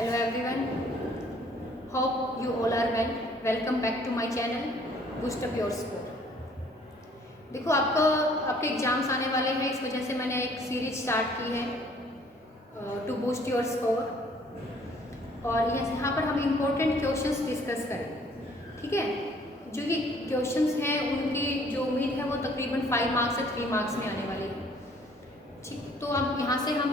Hello everyone, hope you all are well. Welcome back to my channel Boost Up Your Score. देखो आपके exams आने वाले हैं, इस वजह से मैंने एक सीरीज स्टार्ट की है टू बूस्ट योर स्कोर। और यहाँ पर हम इम्पोर्टेंट क्वेश्चंस डिस्कस करें, ठीक है। जो ये क्वेश्चंस हैं उनकी जो उम्मीद है वो तकरीबन 5 मार्क्स से 3 मार्क्स में आने वाली है, ठीक। तो अब यहाँ से हम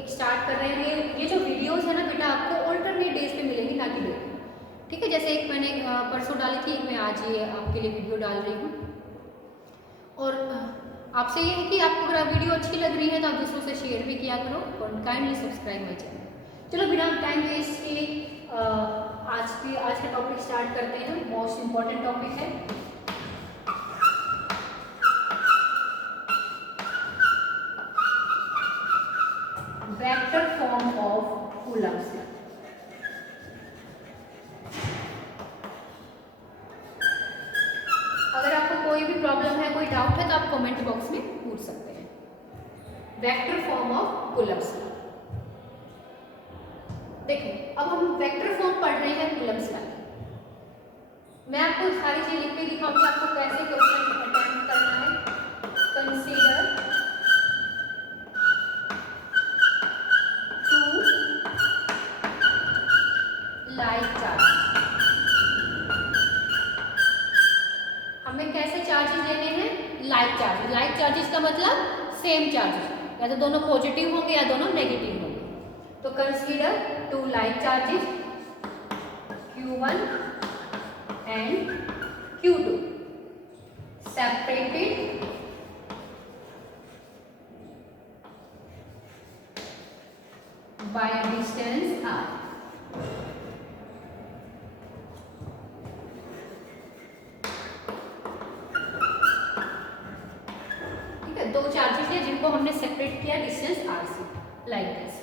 एक स्टार्ट कर रहे हैं। ये जो वीडियोस है ना बेटा, आपको ऑल्टरनेट डेज पे मिलेंगी, ना कि डेली, ठीक है। जैसे एक मैंने परसों डाली थी, एक मैं आज ये आपके लिए वीडियो डाल रही हूँ। और आपसे ये है कि आपको अगर वीडियो अच्छी लग रही है तो आप दूसरों से शेयर भी किया करो और काइंडली सब्सक्राइब माई चैनल। चलो बिना टाइम वेस्ट किए आज का टॉपिक स्टार्ट करते हैं। मोस्ट इम्पॉर्टेंट टॉपिक है वेक्टर फॉर्म ऑफ कूलम्ब्स। अगर आपको कोई भी प्रॉब्लम है, कोई डाउट है तो आप कमेंट बॉक्स में पूछ सकते हैं। Vector form of Coulomb's. देखिए, अब हम वेक्टर फॉर्म पढ़ रहे हैं कूलम्ब्स का। मैं आपको सारी चीज लिख के दिखाऊंगी आपको कैसे क्वेश्चन अटेम्प्ट करना है। Consider like charge. हमें कैसे चार्जेस लेने हैं? Like charges. लाइक चार्जेस का मतलब सेम चार्जेस, या तो दोनों पॉजिटिव होंगे या दोनों नेगेटिव होंगे। तो consider 2 like charges Q1 and Q2 separated by a distance r। दो चार्जेस है जिनको हमने सेपरेट किया डिस्टेंस r से, लाइक दिस।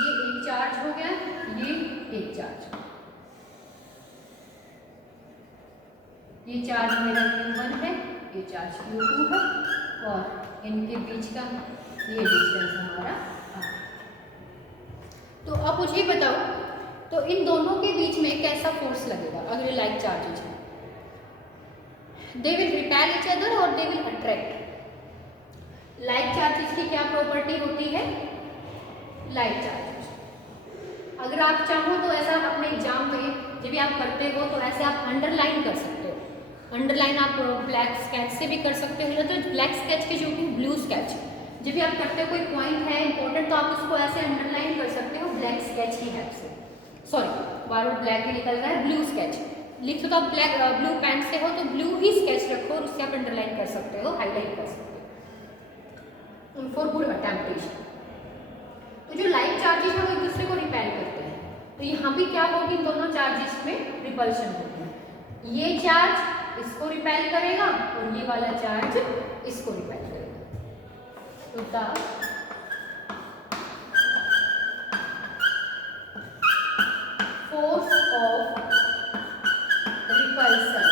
ये एक चार्ज हो गया, ये एक चार्ज। ये चार्ज मेरा Q1 है, ये चार्ज Q2 है, और इनके बीच का ये डिस्टेंस हमारा r। तो अब मुझे बताओ, तो इन दोनों के बीच में कैसा फोर्स लगेगा अगर ये लाइक चार्जेस है? They will repel each other और they will attract. Like charges की क्या प्रॉपर्टी होती है? लाइक चार्जेस, अगर आप चाहो तो ऐसा अपने एग्जाम में जब भी आप करते हो तो ऐसे आप अंडरलाइन कर सकते हो। अंडरलाइन आप ब्लैक स्केच से भी कर सकते हो, तो ब्लैक स्केच के जो कि ब्लू स्केच, जब भी आप करते हो कोई पॉइंट है इंपॉर्टेंट तो आप उसको ऐसे अंडरलाइन कर सकते हो ब्लैक स्केच की हेल्प से। सॉरी, बार बार ब्लैक ही निकल रहा है, ब्लू स्केच लिखते तो आप ब्लैक ब्लू पेन से हो तो ब्लू ही स्केच रखो और उससे आप अंडरलाइन कर सकते हो, हाईलाइट कर सकते हो फॉर गुड अटेम्प्टेशन। तो जो लाइक चार्जेस है वो एक दूसरे को रिपेल करते हैं, तो यहाँ भी क्या होगी, दोनों चार्जेस में रिपल्शन होगी। ये चार्ज इसको रिपेल करेगा और ये वाला चार्ज इसको रिपेल करेगा। तो the force of repulsion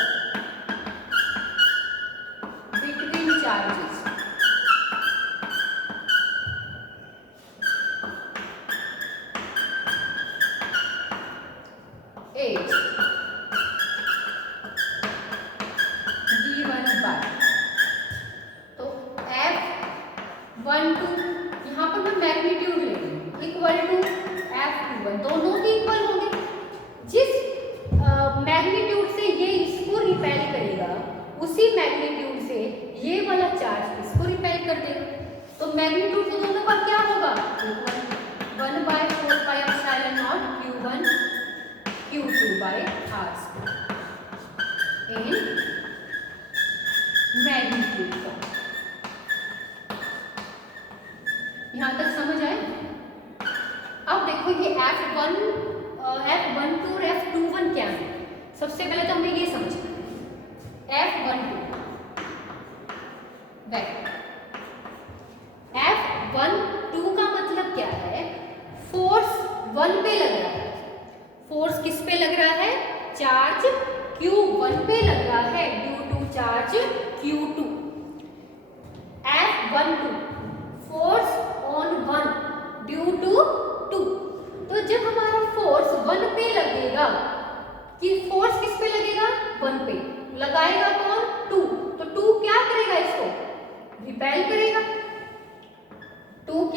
between charges दोनों के इक्वल होंगे। जिस मैग्नीट्यूड से ये इसको रिपेल करेगा उसी मैग्नीट्यूड से ये वाला चार्ज इसको रिपेल कर देगा। तो मैग्नीट्यूड तो दोनों का क्या होगा? 1/4πε0 Q1 Q2/r² इन मैग्नीट्यूड का। यहां तक समझ आए? अब देखो ये F1, F12 और F21 क्या है? सबसे पहले तो हमें ये समझना है F12 वेक्टर। F12 का मतलब क्या है? फोर्स 1 पे लग रहा है। फोर्स किस पे लग रहा है? चार्ज Q1 पे लग रहा है due to charge Q2। F12 force on 1 due to 2।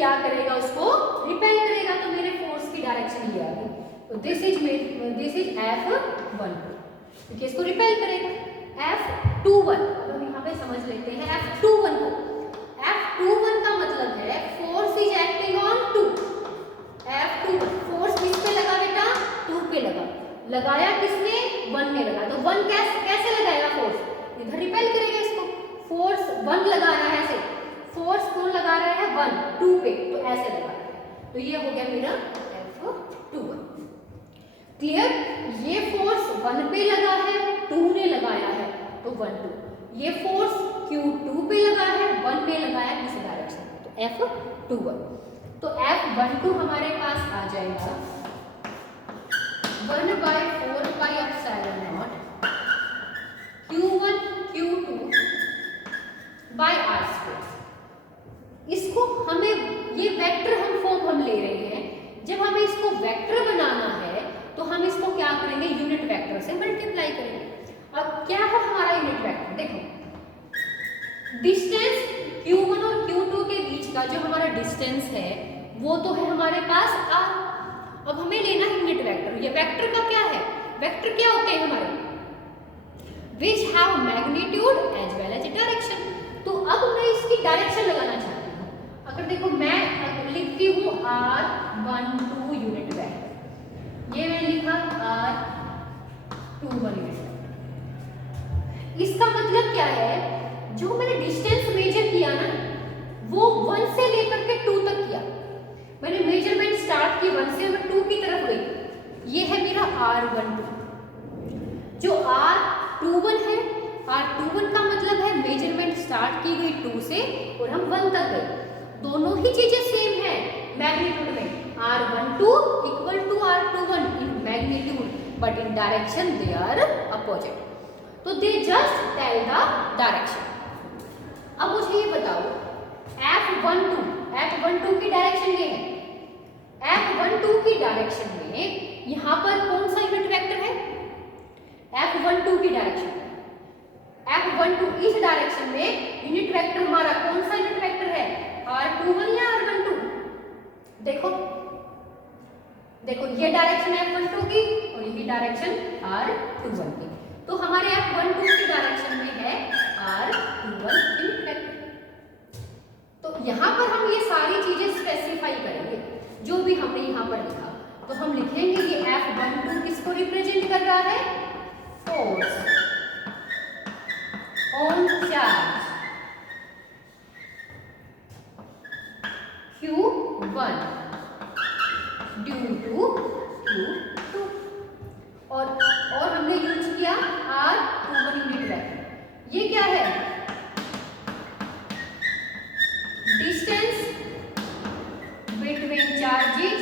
क्या करेगा, उसको रिपेल करेगा। तो मेरे फोर्स की डायरेक्शन ये आ गई। तो दिस इज F12, क्योंकि इसको रिपेल करेगा। F21 अब हम यहाँ पे समझ लेते हैं F21 को। F21 का मतलब है force is acting on 2। F21 force किस पे लगा बेटा, 2 पे लगा। लगाया किसने, 1 ने लगा। तो 1 कैसे लगाएगा फोर्स, इधर रिपेल करेगा इसको। फोर्स 1 लगा रहा है, ऐसे फोर्स कौन लगा रहा है, 1 2 पे, तो ऐसे लगा रहा है। तो ये हो गया मेरा F21। क्लियर, ये फोर्स 1 पे लगा है, 2 ने लगाया है, तो 1 2। ये फोर्स Q2 पे लगा है, 1 ने लगाया इस डायरेक्शन में, तो F21। तो F12 हमारे पास आ जाएगा 1/4πε0 Q1 Q2 बाय r²। इसको हमें, ये वेक्टर हम ले रहे हैं। जब हमें इसको वेक्टर बनाना है तो हम इसको क्या करेंगे, यूनिट वेक्टर से मल्टीप्लाई करेंगे। अब क्या है हमारा यूनिट वेक्टर, देखो डिस्टेंस Q1 और Q2 के बीच का जो हमारा डिस्टेंस है वो तो है हमारे पास r। अब हमें लेना है यूनिट वेक्टर। ये वेक्टर का क्या है, वेक्टर क्या होते हैं हमारे, which have magnitude as well as direction। तो अब मैं इसकी डायरेक्शन लगाना चाहती हूँ। अगर देखो मैं लिखती हूँ R12 यूनिट वेक्टर, ये मैंने लिखा R21 यूनिट वेक्टर। इसका मतलब क्या है, जो मैंने डिस्टेंस मेजर किया ना वो 1 से लेकर के 2 तक किया। मैंने मेजरमेंट स्टार्ट की 1 से, मैं 2 की तरफ गई। ये है मेरा R12। जो R21 है, R21 का मतलब है मेजरमेंट स्टार्ट की गई 2 से और हम 1 तक गए। दोनों ही चीजें सेम है मैग्नीट्यूड में। R12 equal to R21 in magnitude, but in direction they are opposite. तो they just tell the direction. अब मुझे ये बताओ F12 की डायरेक्शन ये है। F12 की डायरेक्शन में यहाँ पर कौन सा यूनिट वेक्टर है, F12 की डायरेक्शन। F12 इस डायरेक्शन में यूनिट वेक्टर हमारा कौन सा यूनिट वेक्टर है, R21 या R12। देखो देखो ये डायरेक्शन F12 की और यही डायरेक्शन R21 की। तो हमारे F12 की डायरेक्शन में है R21 यूनिट वेक्टर। तो यहाँ पर हम ये सारी चीजें स्पेसिफाई करेंगे जो भी हमने यहाँ पर लिखा। तो हम लिखेंगे ये F12 किसको रिप्रेजेंट कर रहा है, force on charge Q1 due to Q2। और हमने यूज किया R21 यूनिट वेक्टर। ये क्या है, distance between charges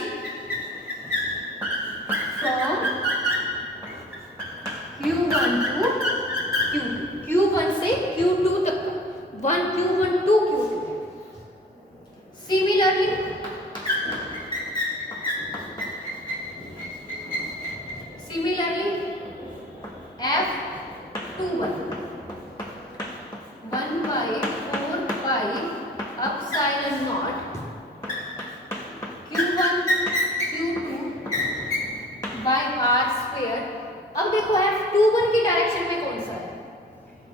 from Q1 to Q2, Q1 से Q2 तक, Q1 to Q2। Similarly F21 1/4πε0 Q1 Q2 bye r²। अब देखो F21 की डायरेक्शन में कौन सा है,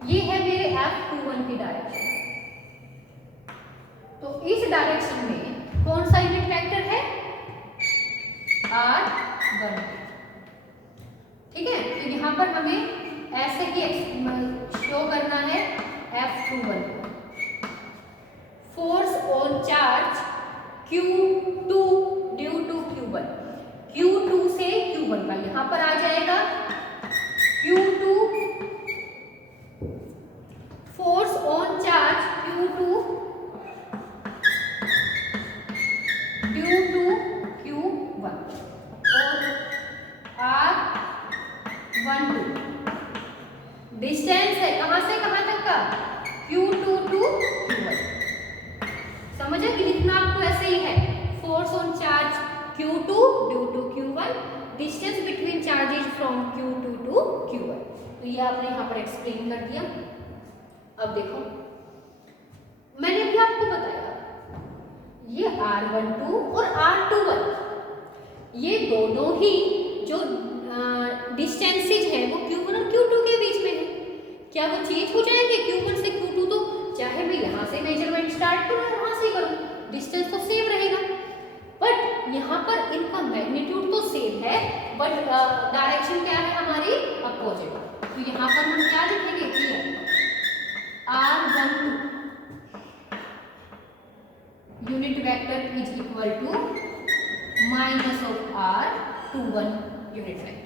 ये है मेरे F21 की डायरेक्शन। तो इस डायरेक्शन में कौन सा यूनिट वेक्टर है, R1। ठीक है, तो यहाँ पर हमें ऐसे ही शो करना है F21 को। Force on charge Q2 due to Q1, Q2 से Q1 का यहाँ पर आ जाएगा Q2। Force on charge Q2 due to Q1 और R12 डिस्टेंस है कहां से कहां तक का, Q2 टू Q1। समझे कि लिखना आपको ऐसे ही है, force on charge Q2 due to Q1, distance between charges from Q2 to Q1। तो ये आपने यहाँ पर एक्सप्लेन कर दिया। अब देखो मैंने अभी आपको बताया ये R12 और R21, ये दोनों ही जो डिस्टेंसेज है वो Q1 और Q2 के बीच में है। क्या वो चेंज हो जाएंगे? Q1 से Q2 तो चाहे मैं यहाँ से मेजरमेंट स्टार्ट करूँ या वहाँ से करूँ, डिस्टेंस तो सेम रहेगा। बट यहाँ पर इनका मैग्नीट्यूड तो सेम है, बट डायरेक्शन क्या है हमारी? अपोजिट। तो यहाँ पर हम क्या लिखेंगे कि R12 unit vector is equal to minus of R21 unit vector,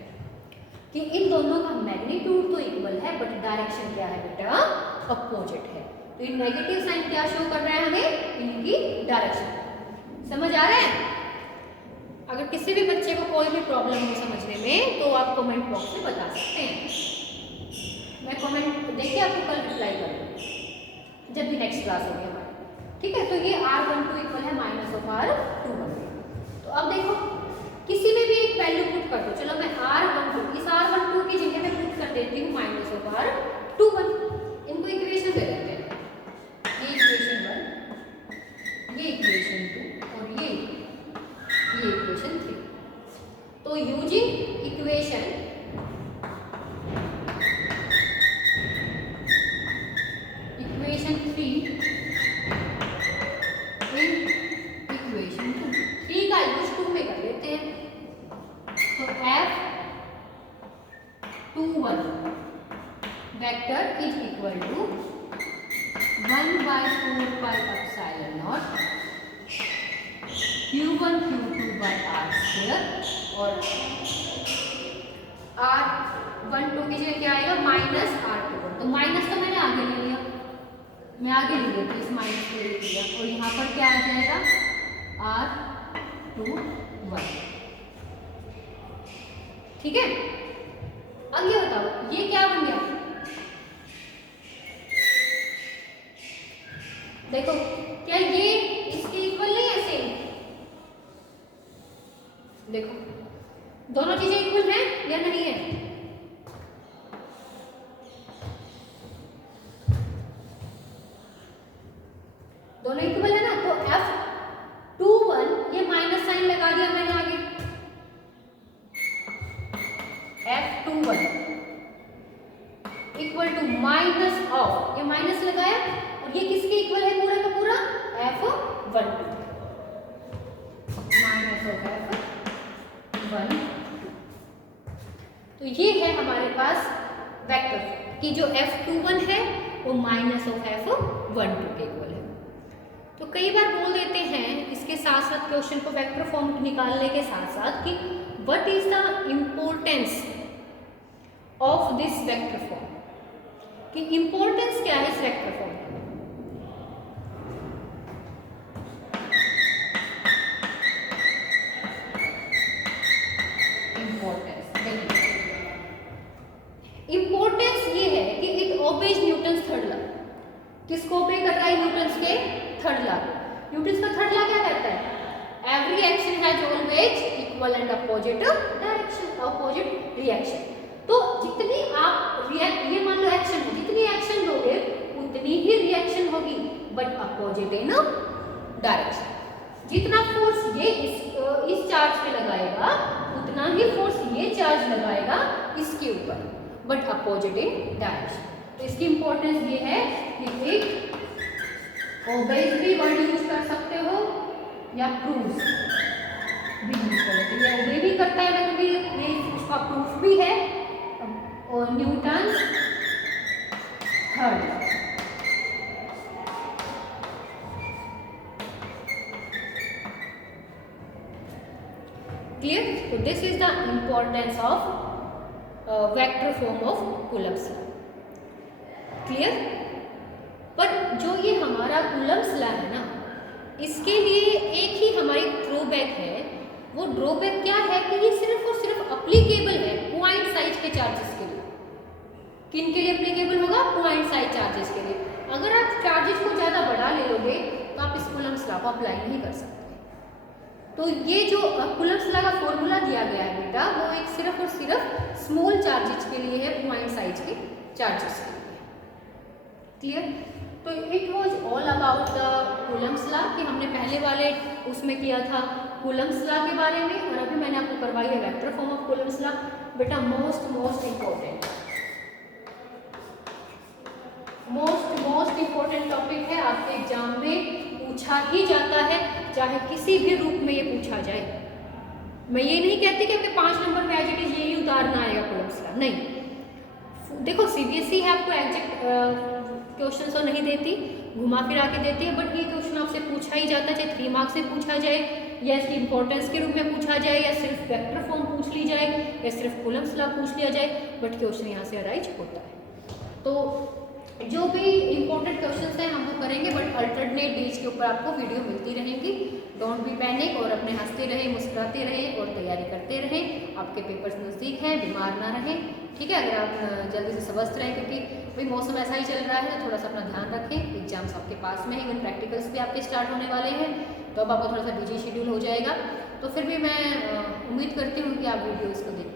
कि इन दोनों का मैग्नीट्यूड तो इक्वल है बट डायरेक्शन क्या है बेटा? अपोजिट है। तो ये नेगेटिव साइन क्या शो कर रहा है हमें? इनकी डायरेक्शन। समझ आ रहा है? अगर किसी भी बच्चे को कोई भी प्रॉब्लम हो समझने में तो आप कमेंट बॉक्स में बता सकते हैं। मैं कमेंट देखिए आपको कल रिप्लाई करूँगी जब भी नेक्स्ट क्लास होगी हमारी, ठीक है? तो ये R12 इक्वल है माइनस ऑफ R21। तो अब देखो किसी में भी एक वैल्यू पुट कर दो। चलो मैं R12 इस R12 की जगह में पुट कर देती हूँ माइनस ऑफ R21। इनको इक्वेशन दे देते हैं, ये इक्वेशन 1, ये इक्वेशन 2 और ये इक्वेशन 3। तो using equation equation 3 in equation 2, 3 का यूज 2 में कर लेते हैं। तो F21 vector is equal to 1/4 pi epsilon nought Q1 Q2 by R square और R12 की जगह क्या आएगा? Minus R21। तो माइनस तो मैंने आगे ले लिया, मैं आगे ले लेती इस माइनस को ले लिया और यहाँ पर क्या आ जाएगा? R21। ठीक है? अब ये बताओ ये क्या बन गया? देखो क्या ये इसके इक्वल नहीं है? सेम। देखो दोनों चीजें इक्वल हैं या नहीं है? दोनों इक्वल है ना। तो F21 ये माइनस साइन लगा दिया मैंने आगे, F21 equal to minus of, ये माइनस लगाया और ये किसके इक्वल है? पूरा का पूरा F12 माइनस ऑफ F12। तो ये है हमारे पास वेक्टर कि जो F21 है वो माइनस ऑफ F12 के इक्वल है। तो कई बार बोल देते हैं इसके साथ साथ क्वेश्चन को वेक्टर फॉर्म निकालने के साथ साथ कि what is the importance of this vector form, कि इम्पोर्टेंस क्या है इस वेक्टर फॉर्म की। इंपॉर्टेंस ये है कि it obeys Newton's third law. किसको ओबे कर रहा है? न्यूटन्स के थर्ड लॉ। न्यूटन्स का थर्ड लॉ क्या कहता है? Every action has always equal and opposite direction, opposite reaction. तो जितनी आप रिएक्ट, ये मान लो एक्शन है, जितनी एक्शन दोगे उतनी ही रिएक्शन होगी बट अपोजिट इन डायरेक्शन। जितना फोर्स ये इस चार्ज पे लगाएगा उतना ही फोर्स ये चार्ज लगाएगा इसके ऊपर बट अपोजिट इन डायरेक्शन। तो इसकी इंपॉर्टेंस ये है कि एक ओबेज भी वर्ड यूज कर सकते हो या प्रूव्स भी यूज कर सकते हो। ये ओबे भी करता है ना, क्योंकि उसका प्रूफ भी है और Newton's third. Clear? So this is the importance of vector form of Coulomb's law. Clear? पर जो ये हमारा Coulomb's law है ना, इसके लिए एक ही हमारी ड्रॉबैक है। वो ड्रॉबैक क्या है कि ये सिर्फ और सिर्फ अप्लीकेबल है पॉइंट साइज के चार्जेस के लिए। किन के लिए अप्लीकेबल होगा? पॉइंट साइज चार्जेस के लिए। अगर आप चार्जेस को ज़्यादा बढ़ा ले लोगे तो आप इस Coulomb's law को अप्लाई नहीं कर सकते। तो ये जो Coulomb's law का फॉर्मूला दिया गया है बेटा, वो एक सिर्फ और सिर्फ स्मॉल चार्जेस के लिए है, पॉइंट साइज के चार्जेस के लिए। क्लियर? तो it was all about the Coulomb's law कि हमने पहले वाले उसमें किया था कूलम्ब्स लॉ के बारे में, और अभी मैंने आपको करवाई है vector form of Coulomb's law. बेटा मोस्ट इम्पोर्टेंट टॉपिक है, आपके एग्जाम में पूछा ही जाता है, चाहे किसी भी रूप में ये पूछा जाए। मैं ये नहीं कहती कि आपके 5 नंबर में एज इट इज यही उतारना आएगा कूलम्ब्स लॉ, नहीं। देखो सीबीएसई है, आपको एग्जैक्ट क्वेश्चन तो नहीं देती, घुमा फिरा के देती है, बट ये क्वेश्चन आपसे पूछा ही जाता है, चाहे 3 मार्क्स से पूछा जाए या इसकी इंपॉर्टेंस के रूप में पूछा जाए, या सिर्फ वेक्टर फॉर्म पूछ ली जाए, या सिर्फ कूलम्ब्स लॉ पूछ लिया जाए, बट क्वेश्चन यहाँ से अराइज होता है। तो जो भी इंपॉर्टेंट क्वेश्चंस हैं हम वो करेंगे, बट अल्टरनेट डेज के ऊपर आपको वीडियो मिलती रहेंगी। डोंट बी पैनिक, और अपने हंसते रहें, मुस्कुराते रहें और तैयारी करते रहें। आपके पेपर्स नज़दीक हैं, बीमार ना रहें, ठीक है। अगर आप जल्दी से स्वस्थ रहें, क्योंकि भाई मौसम ऐसा ही चल रहा है, तो थोड़ा सा अपना ध्यान रखें। एग्जाम्स आपके पास में है, इवन प्रैक्टिकल्स भी आपके स्टार्ट होने वाले हैं, तो अब आपका थोड़ा सा बिजी शेड्यूल हो जाएगा। तो फिर भी मैं उम्मीद करती हूँ कि आप वीडियोज़ को देखें।